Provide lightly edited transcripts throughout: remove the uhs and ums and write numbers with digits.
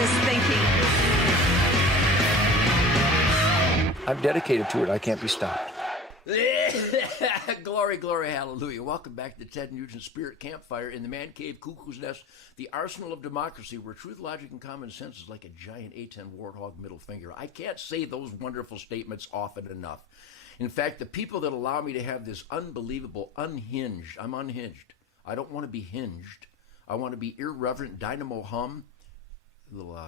is thinking. I'm dedicated to it. I can't be stopped. Glory, glory, hallelujah. Welcome back to Ted Nugent Spirit Campfire in the Man Cave Cuckoo's Nest, the arsenal of democracy where truth, logic, and common sense is like a giant A10 warthog middle finger. I can't say those wonderful statements often enough. In fact, the people that allow me to have this unbelievable unhinged, I'm unhinged. I don't want to be hinged. I want to be irreverent, dynamo hum, little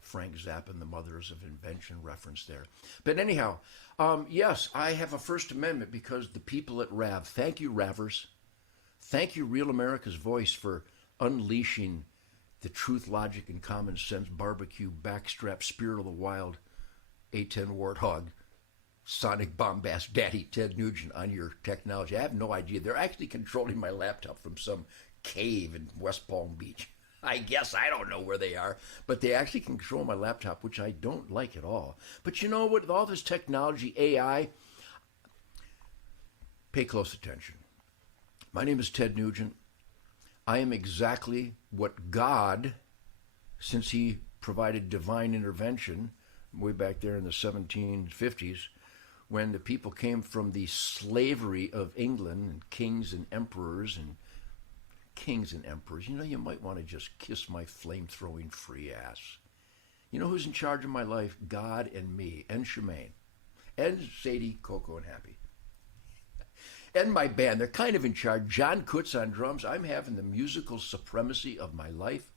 Frank Zappa and the Mothers of Invention reference there. But anyhow, yes, I have a First Amendment because the people at RAV, thank you, Ravers. Thank you, Real America's Voice, for unleashing the truth, logic, and common sense barbecue, backstrap, spirit of the wild, A10 Warthog, sonic bombast daddy Ted Nugent on your technology. I have no idea. They're actually controlling my laptop from some cave in West Palm Beach. I guess I don't know where they are, but they actually can control my laptop, which I don't like at all. But you know what? With all this technology, AI, pay close attention. My name is Ted Nugent. I am exactly what God, since he provided divine intervention way back there in the 1750s, when the people came from the slavery of England and kings and emperors. You know, you might want to just kiss my flame-throwing free ass. You know who's in charge of my life? God and me, and Shemaine, and Sadie, Coco, and Happy. And my band, they're kind of in charge. John Kutz on drums. I'm having the musical supremacy of my life.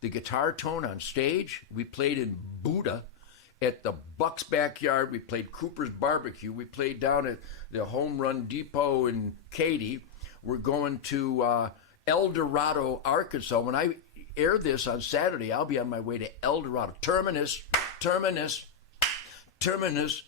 The guitar tone on stage. We played in Buda at the Bucks backyard. We played Cooper's Barbecue. We played down at the Home Run Depot in Katy. We're going to El Dorado, Arkansas. When I air this on Saturday, I'll be on my way to El Dorado. Terminus,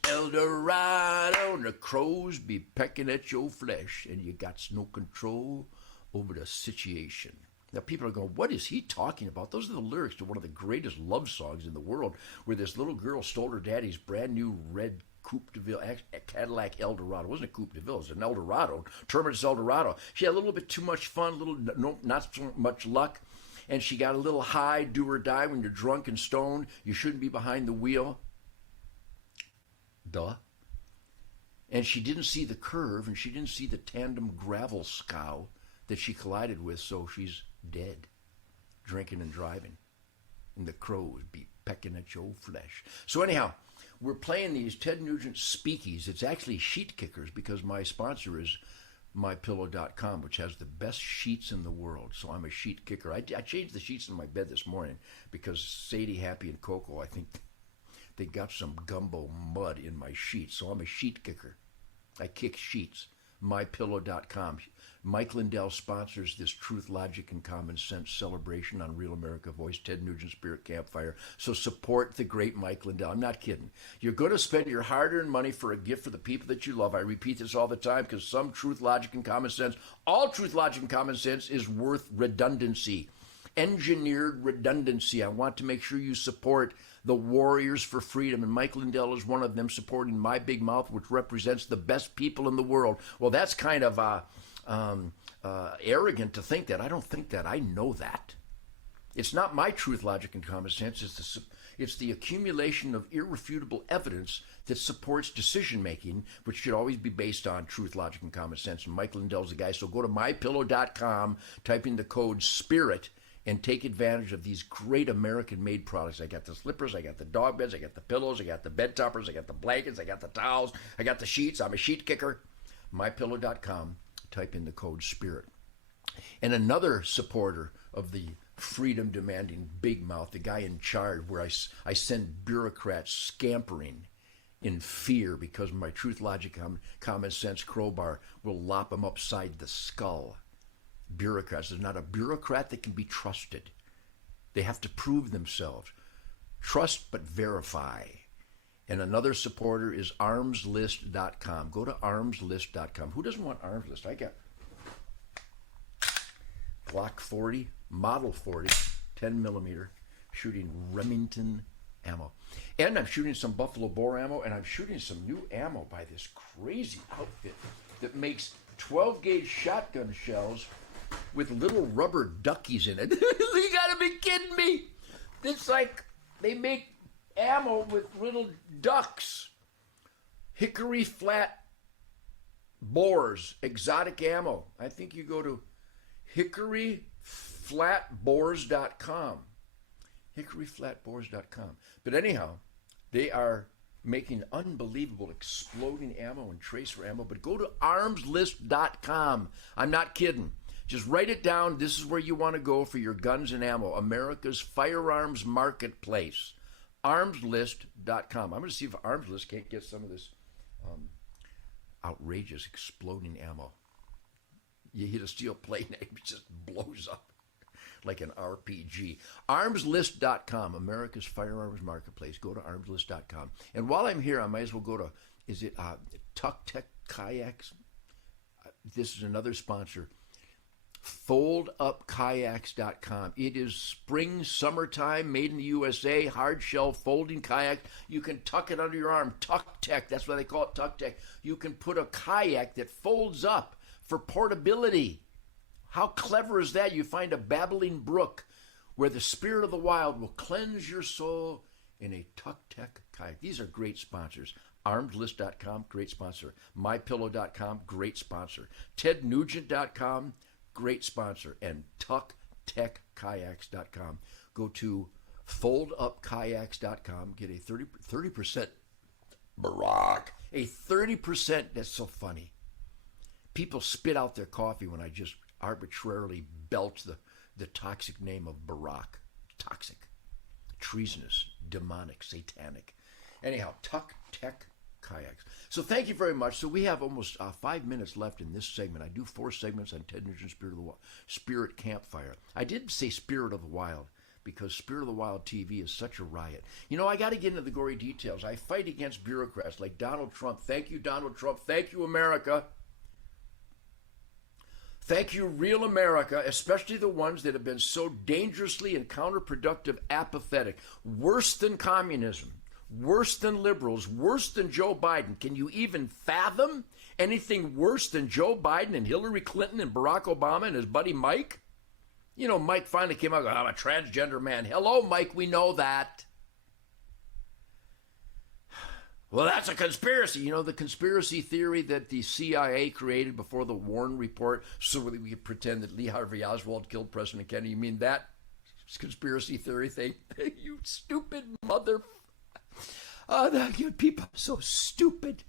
El Dorado. And the crows be pecking at your flesh, and you got no control over the situation. Now, people are going, what is he talking about? Those are the lyrics to one of the greatest love songs in the world, where this little girl stole her daddy's brand new red Coupe de Ville, Cadillac Eldorado. It wasn't a Coupe de Ville, it was an Eldorado, Terminus Eldorado. She had a little bit too much fun, not so much luck, and she got a little high, do or die. When you're drunk and stoned, you shouldn't be behind the wheel. Duh. And she didn't see the curve, and she didn't see the tandem gravel scow that she collided with, so she's dead, drinking and driving. And the crows be pecking at your flesh. So anyhow, we're playing these Ted Nugent speakies. It's actually sheet kickers because my sponsor is MyPillow.com, which has the best sheets in the world. So I'm a sheet kicker. I changed the sheets in my bed this morning because Sadie, Happy, and Coco, I think they got some gumbo mud in my sheets. So I'm a sheet kicker. I kick sheets. MyPillow.com. Mike Lindell sponsors this Truth, Logic, and Common Sense celebration on Real America Voice, Ted Nugent Spirit Campfire. So support the great Mike Lindell. I'm not kidding. You're going to spend your hard-earned money for a gift for the people that you love. I repeat this all the time because some truth, logic, and common sense, all truth, logic, and common sense is worth redundancy. Engineered redundancy. I want to make sure you support the Warriors for Freedom, and Mike Lindell is one of them, supporting My Big Mouth, which represents the best people in the world. Well, that's kind of arrogant to think that. I don't think that. I know that. It's not my truth, logic, and common sense. It's the accumulation of irrefutable evidence that supports decision-making, which should always be based on truth, logic, and common sense. And Mike Lindell's the guy. So go to MyPillow.com, type in the code SPIRIT, and take advantage of these great American-made products. I got the slippers, I got the dog beds, I got the pillows, I got the bed toppers, I got the blankets, I got the towels, I got the sheets. I'm a sheet kicker. MyPillow.com. Type in the code SPIRIT. And another supporter of the freedom-demanding Big Mouth, the guy in charge, where I send bureaucrats scampering in fear because my truth, logic, common sense crowbar will lop them upside the skull. Bureaucrats. There's not a bureaucrat that can be trusted. They have to prove themselves. Trust but verify. And another supporter is armslist.com. Go to armslist.com. Who doesn't want arms list? I got Glock 40, Model 40, 10 millimeter, shooting Remington ammo. And I'm shooting some Buffalo Bore ammo, and I'm shooting some new ammo by this crazy outfit that makes 12 gauge shotgun shells with little rubber duckies in it. You gotta be kidding me. It's like they make ammo with little ducks. Hickory flat bores, exotic ammo. I think you go to hickoryflatbores.com. Hickoryflatbores.com. But anyhow, they are making unbelievable exploding ammo and tracer ammo. But go to armslist.com. I'm not kidding. Just write it down. This is where you want to go for your guns and ammo. America's firearms marketplace. Armslist.com. I'm going to see if Armslist can't get some of this outrageous exploding ammo. You hit a steel plate and it just blows up like an RPG. Armslist.com, America's firearms marketplace. Go to armslist.com. And while I'm here, I might as well go to, is it Tucktec Kayaks? This is another sponsor. FoldUpKayaks.com. It is spring, summertime, made in the USA, hard shell folding kayak. You can tuck it under your arm. Tucktec, that's why they call it Tucktec. You can put a kayak that folds up for portability. How clever is that? You find a babbling brook where the spirit of the wild will cleanse your soul in a Tucktec kayak. These are great sponsors. Armslist.com, great sponsor. MyPillow.com, great sponsor. TedNugent.com, great sponsor. And TucktecKayaks.com. Go to FoldUpKayaks.com. Get a 30% Barack. A 30%, that's so funny. People spit out their coffee when I just arbitrarily belch the toxic name of Barack. Toxic. Treasonous. Demonic. Satanic. Anyhow, Tucktec Kayaks. So thank you very much. So we have almost 5 minutes left in this segment. I do 4 segments on Ted Nugent's Spirit Campfire. I did say Spirit of the Wild because Spirit of the Wild TV is such a riot. You know, I got to get into the gory details. I fight against bureaucrats like Donald Trump. Thank you, Donald Trump. Thank you, America. Thank you, real America, especially the ones that have been so dangerously and counterproductive apathetic. Worse than communism. Worse than liberals, worse than Joe Biden. Can you even fathom anything worse than Joe Biden and Hillary Clinton and Barack Obama and his buddy Mike? You know, Mike finally came out and goes, I'm a transgender man. Hello, Mike, we know that. Well, that's a conspiracy. You know, the conspiracy theory that the CIA created before the Warren Report so that we could pretend that Lee Harvey Oswald killed President Kennedy. You mean that conspiracy theory thing? You stupid mother... people are so stupid.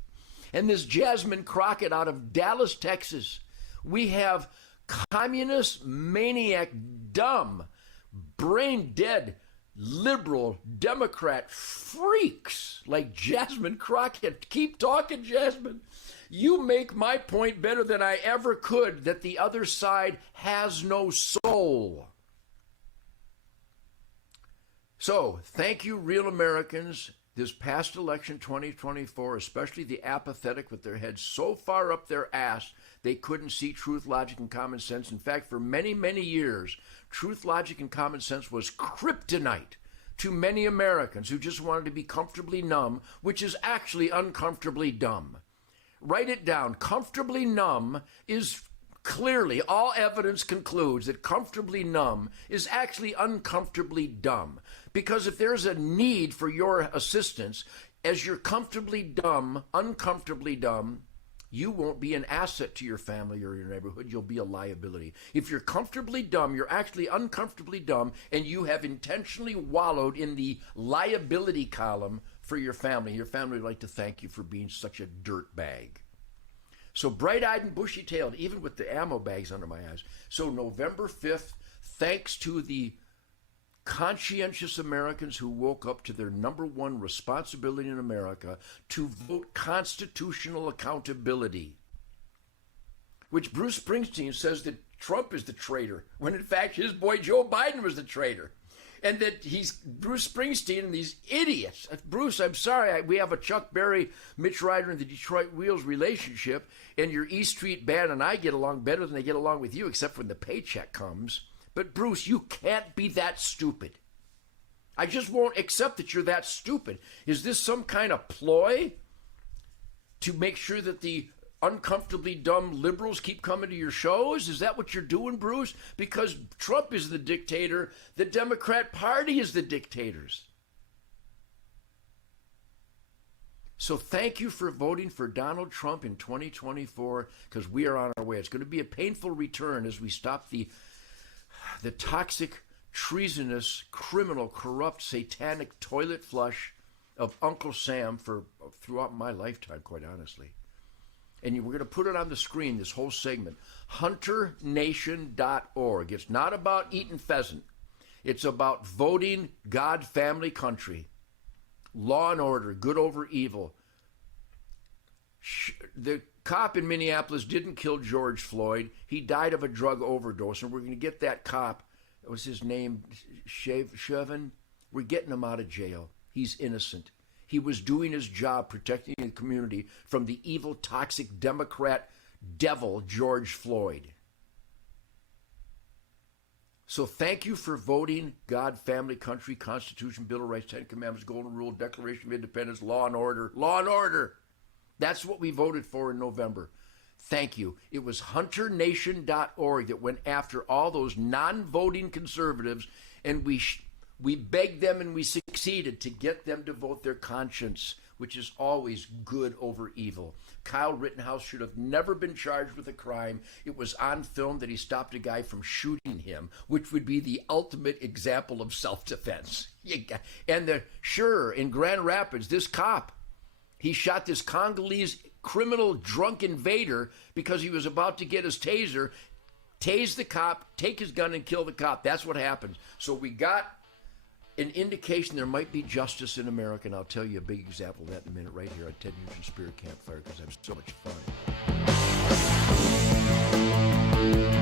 And this Jasmine Crockett out of Dallas, Texas. We have communist, maniac, dumb, brain dead, liberal, Democrat freaks like Jasmine Crockett. Keep talking, Jasmine. You make my point better than I ever could, that the other side has no soul. So, thank you, real Americans. This past election, 2024, especially the apathetic with their heads so far up their ass, they couldn't see truth, logic, and common sense. In fact, for many, many years, truth, logic, and common sense was kryptonite to many Americans who just wanted to be comfortably numb, which is actually uncomfortably dumb. Write it down. Comfortably numb is clearly, all evidence concludes that comfortably numb is actually uncomfortably dumb. Because if there's a need for your assistance, as you're comfortably dumb, uncomfortably dumb, you won't be an asset to your family or your neighborhood. You'll be a liability. If you're comfortably dumb, you're actually uncomfortably dumb, and you have intentionally wallowed in the liability column for your family. Your family would like to thank you for being such a dirt bag. So bright-eyed and bushy-tailed, even with the ammo bags under my eyes. So November 5th, thanks to the conscientious Americans who woke up to their number one responsibility in America to vote constitutional accountability. Which Bruce Springsteen says that Trump is the traitor, when in fact his boy Joe Biden was the traitor. And that he's Bruce Springsteen and these idiots. Bruce, I'm sorry, we have a Chuck Berry, Mitch Ryder, and the Detroit Wheels relationship, and your E Street band and I get along better than they get along with you, except when the paycheck comes. But Bruce, you can't be that stupid. I just won't accept that you're that stupid. Is this some kind of ploy to make sure that the uncomfortably dumb liberals keep coming to your shows? Is that what you're doing, Bruce? Because Trump is the dictator. The Democrat Party is the dictators. So thank you for voting for Donald Trump in 2024, because we are on our way. It's going to be a painful return as we stop the toxic, treasonous, criminal, corrupt, satanic toilet flush of Uncle Sam throughout my lifetime, quite honestly. And we're going to put it on the screen, this whole segment. HunterNation.org. It's not about eating pheasant. It's about voting God, family, country. Law and order, good over evil. The cop in Minneapolis didn't kill George Floyd. He died of a drug overdose, and we're going to get that cop. What was his name? Chauvin? We're getting him out of jail. He's innocent. He was doing his job protecting the community from the evil, toxic Democrat devil, George Floyd. So thank you for voting God, family, country, Constitution, Bill of Rights, Ten Commandments, Golden Rule, Declaration of Independence, law and order. Law and order. That's what we voted for in November. Thank you. It was HunterNation.org that went after all those non-voting conservatives, and we begged them and we succeeded to get them to vote their conscience, which is always good over evil. Kyle Rittenhouse should have never been charged with a crime. It was on film that he stopped a guy from shooting him, which would be the ultimate example of self-defense. And in Grand Rapids, this cop, he shot this Congolese criminal drunk invader because he was about to get his taser, tase the cop, take his gun, and kill the cop. That's what happens. So we got an indication there might be justice in America, and I'll tell you a big example of that in a minute right here on Ted Nugent Spirit Campfire, because I have so much fun.